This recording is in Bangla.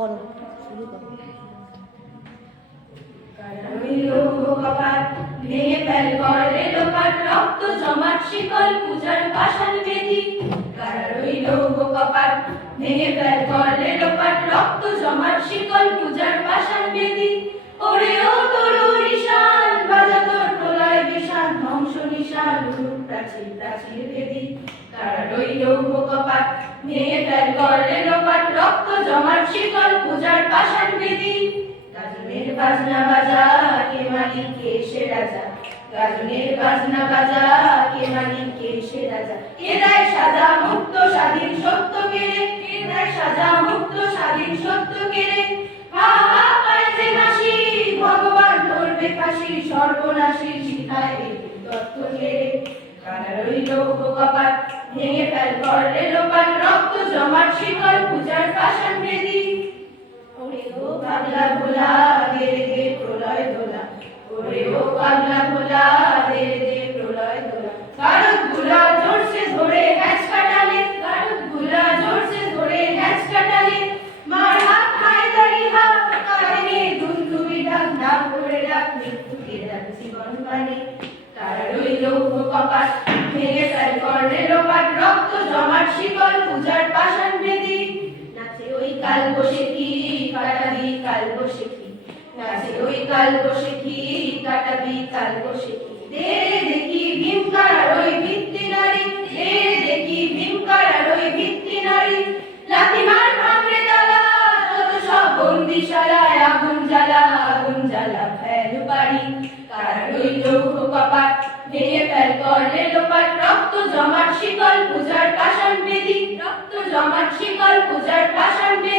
করো, শুরু করো। ভেঙে ফেল কর রেলোপাট, রক্ত জমাট শিকল পূজার পাষাণ বেদী। কারার ওই লৌহ কপাট ভেঙে ফেল কর রেলোপাট, রক্ত জমাট শিকল পূজার পাষাণ বেদী। ওরে ও তরুণ ঈশান, বাজা তোর প্রলয় বিষাণ, ধ্বংস নিশান উড়ুক প্রাচীর প্রাচীর ভেদী। কারার ওই লৌহ কপাট ভেঙে ফেল কর রেলোপাট, রক্ত জমাট শিকল পূজার পাষাণ বেদী। গাজনের বাজনা বাজা, কে মালিক কে সে রাজা। গাজনের বাজনা বাজা, কে মালিক কে সে রাজা। কে দেয় সাজা মুক্ত স্বাধীন সত্য কেড়ে, কে দেয় সাজা মুক্ত স্বাধীন সত্য কেড়ে। হা হা পায় যে হাসি, ভগবান ধরবে ফাঁসি, সর্বনাশী শিখায় এই তত্ত্ব কেড়ে। কারার ওই লৌহ কপাট ভেঙে ফেল কর রেলোপাট, রক্ত জমাট শিকল পূজার পাষাণ বেদী। ওরে ও পাগলা ভোলা, দে দে প্রলয় দোলা। ওরে ও পাগলা ভোলা, দে দে প্রলয় দোলা। গারদ গুলা জোরসে ধরে হ্যাচ কাটালে, গারদ গুলা জোরসে ধরে হ্যাচ কাটালে। মার হাত হায়দারি হাত, কাঁদে দুন্দুবি ডাক, ডাক করে ডাক মৃত্যুকে ডাক জীবন পানে। কারার ওই লৌহ কপাট ভেঙে ফেল কর রেলোপাট, রক্ত জমাট শিকল পূজার পাষাণ বেদী। নাচে ওই কাল বসেকি, কাটাবি কাল বসেকি। নাচে ওই কাল বসেকি, কাটাবি কাল বসেকি। দে দেখি ভীমকারার ওই ভিত্তি নারী, দে দেখি ভীমকারার ওই ভিত্তি নারী। লাথি মার ভাঙরে তালা, যত সব বন্দিশালায় আগুন জ্বালা, আগুন জ্বালা ফেল বাড়ি। কারার ওই লৌহ কপাট ভেঙে ফেল কর রেলোপাট, রক্ত জমাট শিকল পূজার পাষাণ বেদী। রক্ত জমাট শিকল পূজার পাষাণ বেদী।